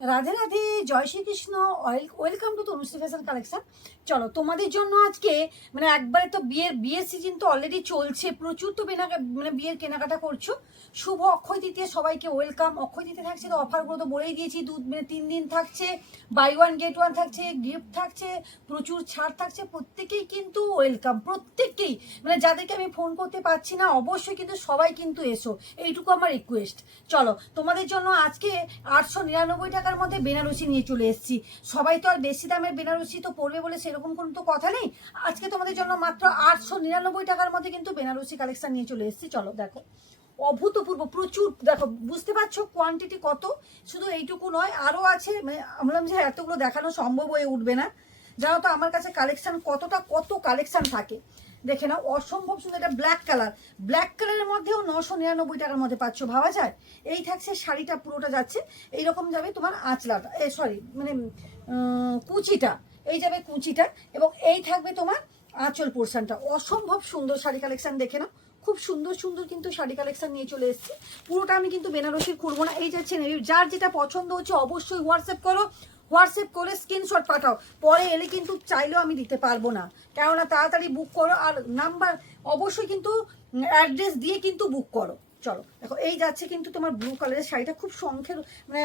রাধে রাধে, জয় Shri Krishna. Welcome to Tanushree fashion collection. চলো তোমাদের জন্য আজকে একবারে তো বিয়ের সিজন তো অলরেডি চলছে, প্রচুর তো বিয়ের কেনাকাটা করছো। শুভ অক্ষয় তৃতীয়া, সবাইকে ওয়েলকাম। অক্ষয় তৃতীয়া থাকছে তো অফারগুলো তো বলেই দিয়েছি, 3 দিন থাকছে, বাই ওয়ান গেট ওয়ান থাকছে, গিফট থাকছে, প্রচুর ছাড় থাকছে। প্রত্যেকেই কিন্তু ওয়েলকাম, প্রত্যেককেই। যাদেরকে আমি ফোন করতে পারছি না, অবশ্যই কিন্তু সবাই কিন্তু এসো, এইটুকু আমার রিকোয়েস্ট। চলো তোমাদের জন্য আজকে 899 টাকার মধ্যে বেনারসি নিয়ে চলে এসেছি। সবাই তো আর বেশি দামের বেনারসি তো পরবে বলে সেরকম কোনো তো কথা নেই। আজকে তোমাদের জন্য মাত্র 899 টাকার মধ্যে কিন্তু বেনারসি কালেকশন নিয়ে চলে এসেছি। চলো দেখো, অভূতপূর্ব প্রচুর। দেখো বুঝতে পারছো কোয়ান্টিটি কত, শুধু এইটুকু নয় আরও আছে। বললাম যে এতগুলো দেখানো সম্ভব হয়ে উঠবে না। জানো তো আমার কাছে কালেকশন কত কালেকশন থাকে, দেখে নাও। অসম্ভব সুন্দর, এটা ব্ল্যাক কালার, ব্ল্যাক কালারের মধ্যেও 999 টাকার মধ্যে পাচ্ছ, ভাবা যায়। এই থাকছে শাড়িটা, পুরোটা যাচ্ছে এইরকম যাবে তোমার আঁচলাটা, কুচিটা, এই যাবে কুচিটা, এবং এই থাকবে তোমার আঁচল পোর্শনটা। অসম্ভব সুন্দর শাড়ি কালেকশন, দেখে নাও। খুব সুন্দর সুন্দর কিন্তু শাড়ি কালেকশন নিয়ে চলে এসেছি। পুরোটা আমি কিন্তু বেনারসির করবো না। এই যাচ্ছে, যার যেটা পছন্দ হচ্ছে অবশ্যই হোয়াটসঅ্যাপ করো, হোয়াটসঅ্যাপ করে স্ক্রিনশট পাঠাও। পরে এলে কিন্তু চাইলেও আমি দিতে পারবো না, কেননা তাড়াতাড়ি বুক করো। আর নাম্বার অবশ্যই কিন্তু অ্যাড্রেস দিয়ে কিন্তু বুক করো। চলো দেখো, এই যাচ্ছে কিন্তু তোমার ব্লু কালারের শাড়িটা, খুব শঙ্খের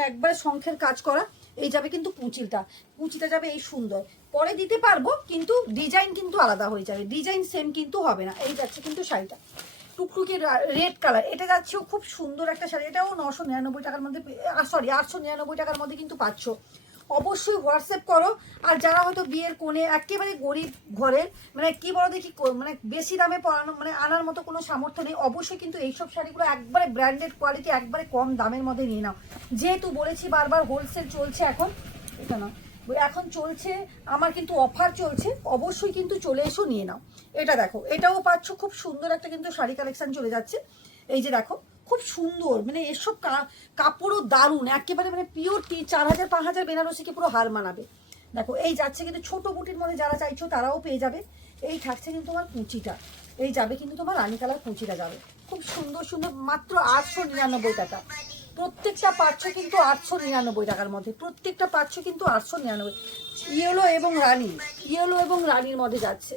একবারে শঙ্খের কাজ করা। এই যাবে কিন্তু কুচিটা যাবে এই সুন্দর। পরে দিতে পারবো কিন্তু ডিজাইন কিন্তু আলাদা হয়ে যাবে, ডিজাইন সেম কিন্তু হবে না। এই যাচ্ছে কিন্তু শাড়িটা টুকটুকি রেড কালার, এটা যাচ্ছেও খুব সুন্দর একটা শাড়ি। এটাও 999 টাকার মধ্যে, 899 টাকার মধ্যে কিন্তু পাচ্ছ। অবশ্যই হোয়াটসঅ্যাপ করো। আর যারা হয়তো বিয়ের কোণে একেবারে গরিব ঘরের, কি বলো দেখি, বেশি দামে পড়ানো আনার মতো কোনো সামর্থ্য নেই, অবশ্যই কিন্তু এইসব শাড়িগুলো একবারে ব্র্যান্ডেড কোয়ালিটি, একবারে কম দামের মধ্যে নিয়ে নাও। যেহেতু বলেছি বারবার, হোলসেল চলছে এখন, এটা না এখন চলছে আমার কিন্তু অফার চলছে, অবশ্যই কিন্তু চলে এসো নিয়ে নাও। এটা দেখো, এটাও পাচ্ছ, খুব সুন্দর একটা কিন্তু শাড়ি কালেকশন চলে যাচ্ছে। এই যে দেখো, খুব সুন্দর, এসব কাপড়ও দারুণ, একেবারে পিওর 4000 5000 বেনারসিকে পুরো হার মানাবে। দেখো এই যাচ্ছে কিন্তু ছোট বুটির মধ্যে, যারা চাইছো তারাও পেয়ে যাবে। এই থাকছে কিন্তু তোমার কুচিটা, এই যাবে কিন্তু তোমার রানী কালার কুচিটা যাবে, খুব সুন্দর সুন্দর, মাত্র 899 টাকা। প্রত্যেকটা পাচ্ছ কিন্তু 899 টাকার মধ্যে, প্রত্যেকটা পাচ্ছ কিন্তু 899। ইয়েলো এবং রানির মধ্যে যাচ্ছে।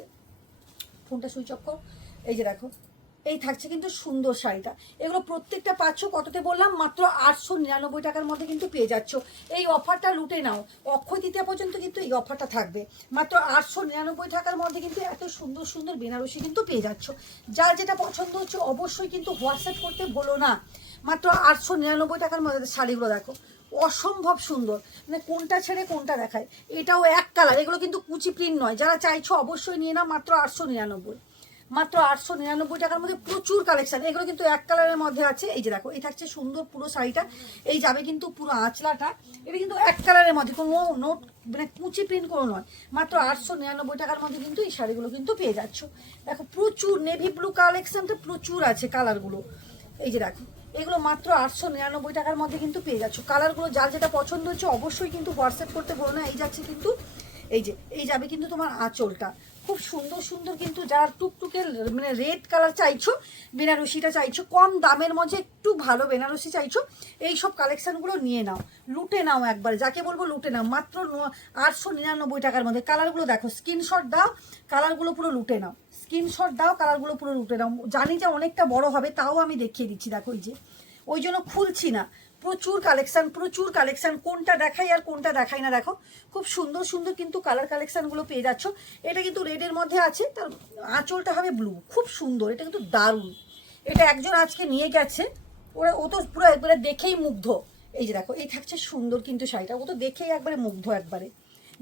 ফোনটা সুইচ অফ কর। এই যে দেখো, এই থাকছে কিন্তু সুন্দর শাড়িটা। এগুলো প্রত্যেকটা পাচ্ছ কততে বললাম, মাত্র 899 টাকার মধ্যে কিন্তু পেয়ে যাচ্ছ। এই অফারটা লুটে নাও, অক্ষয় তৃতীয়া পর্যন্ত কিন্তু এই অফারটা থাকবে। মাত্র 899 টাকার মধ্যে কিন্তু এত সুন্দর সুন্দর বেনারসি কিন্তু পেয়ে যাচ্ছ। যার যেটা পছন্দ হচ্ছে অবশ্যই কিন্তু হোয়াটসঅ্যাপ করতে বলো না। মাত্র 899 টাকার মধ্যে শাড়িগুলো দেখো, অসম্ভব সুন্দর। কোনটা ছেড়ে কোনটা দেখায়। এটাও এক কালার, এগুলো কিন্তু কুচি প্রিন্ট নয়। যারা চাইছো অবশ্যই নিয়ে নাও, মাত্র 899, মাত্র 899 টাকার মধ্যে প্রচুর কালেকশন। এগুলো কিন্তু এক কালারের মধ্যে আছে। এই যে দেখো, এই থাকছে সুন্দর পুরো শাড়িটা, এই যাবে কিন্তু পুরো আঁচলাটা। এটা কিন্তু এক কালারের মধ্যে, কোনো নোট কুচি প্রিন্ট কোনো নয়। মাত্র 899 টাকার মধ্যে কিন্তু এই শাড়িগুলো কিন্তু পেয়ে যাচ্ছ। দেখো প্রচুর নেভি ব্লু কালেকশনটা প্রচুর আছে কালারগুলো। এই যে দেখো, এগুলো মাত্র 899 টাকার মধ্যে কিন্তু পেয়ে যাচ্ছ। কালারগুলো যার যেটা পছন্দ হচ্ছে অবশ্যই কিন্তু হোয়াটসঅ্যাপ করতে বলো না। এই যাচ্ছে কিন্তু, এই যে এই যাবে কিন্তু তোমার আঁচলটা, খুব সুন্দর সুন্দর কিন্তু। যার টুকটুকে রেড কালার চাইছো, বেনারসিটা চাইছো কম দামের মধ্যে, একটু ভালো বেনারসি চাইছো, এই সব কালেকশানগুলো নিয়ে নাও, লুটে নাও একবার। যাকে বলবো লুটে নাও, মাত্র 899 টাকার মধ্যে। কালারগুলো দেখো, স্ক্রিনশট দাও, কালারগুলো পুরো লুটে নাও, স্ক্রিনশট দাও, কালারগুলো পুরো লুটে নাও। জানি যে অনেকটা বড় হবে, তাও আমি দেখিয়ে দিচ্ছি। দেখো এই যে, ওই জন্য খুলছি না। প্রচুর কালেকশন, কোনটা দেখাই আর কোনটা দেখাই না। দেখো খুব সুন্দর সুন্দর কিন্তু কালার কালেকশনগুলো পেয়ে যাচ্ছ। এটা কিন্তু রেডের মধ্যে আছে, তার আঁচলটা হবে ব্লু, খুব সুন্দর, এটা কিন্তু দারুণ। এটা একজন আজকে নিয়ে গেছে, ও তো পুরো একবারে দেখেই মুগ্ধ। এই যে দেখো, এই থাকছে সুন্দর কিন্তু শাড়িটা, ও তো দেখেই একবারে মুগ্ধ একবারে,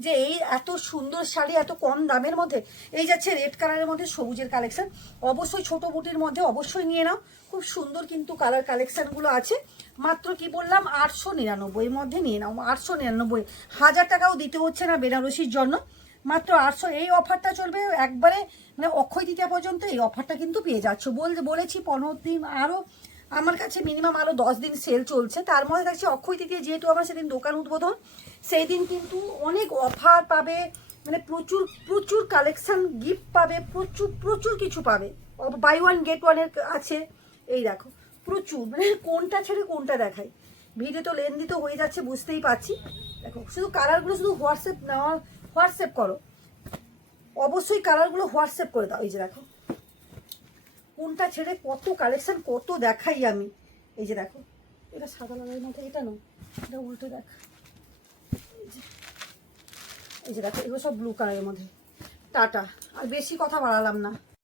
যে এই এত সুন্দর শাড়ি এত কম দামের মধ্যে। এই যাচ্ছে রেড কালারের মধ্যে সবুজের কালেকশন, অবশ্যই ছোট বুটির মধ্যে অবশ্যই নিয়ে নাও। খুব সুন্দর কিন্তু কালার কালেকশনগুলো আছে। মাত্র কি বললাম, 899 মধ্যে নিয়ে নাও, 899। 1000 টাকাও দিতে হচ্ছে না বেনারসির জন্য, মাত্র 800। এই অফারটা চলবে একবারে অক্ষয় তৃতীয়া পর্যন্ত, এই অফারটা কিন্তু পেয়ে যাচ্ছ। বলেছি 15 দিন, আরও আমার কাছে মিনিমাম আরও 10 দিন সেল চলছে। তার মধ্যে থাকছে অক্ষয় তৃতীয়া, যেহেতু আমার সেদিন দোকান উদ্বোধন, সেই দিন কিন্তু অনেক অফার পাবে, প্রচুর প্রচুর কালেকশন, গিফট পাবে, প্রচুর প্রচুর কিছু পাবে। বাই ওয়ান গেট ওয়ানের আছে। এই দেখো প্রচুর, কোনটা ছেড়ে কোনটা দেখাই। ভিডিও তো লেন্দি তো হয়ে যাচ্ছে, বুঝতেই পারছি। দেখো শুধু কালারগুলো শুধু হোয়াটসঅ্যাপ করো, অবশ্যই কালারগুলো হোয়াটসঅ্যাপ করে দাও। এই যে দেখো কোনটা ছেড়ে কত কালেকশন, কত দেখাই আমি। এই যে দেখো এটা সাদা লাগাই মধ্যে, এটা নয়, এটা উল্টো দেখ। এই যে দেখো এগুলো সব ব্লু কালারের মধ্যে। টাটা, আর বেশি কথা বাড়ালাম না।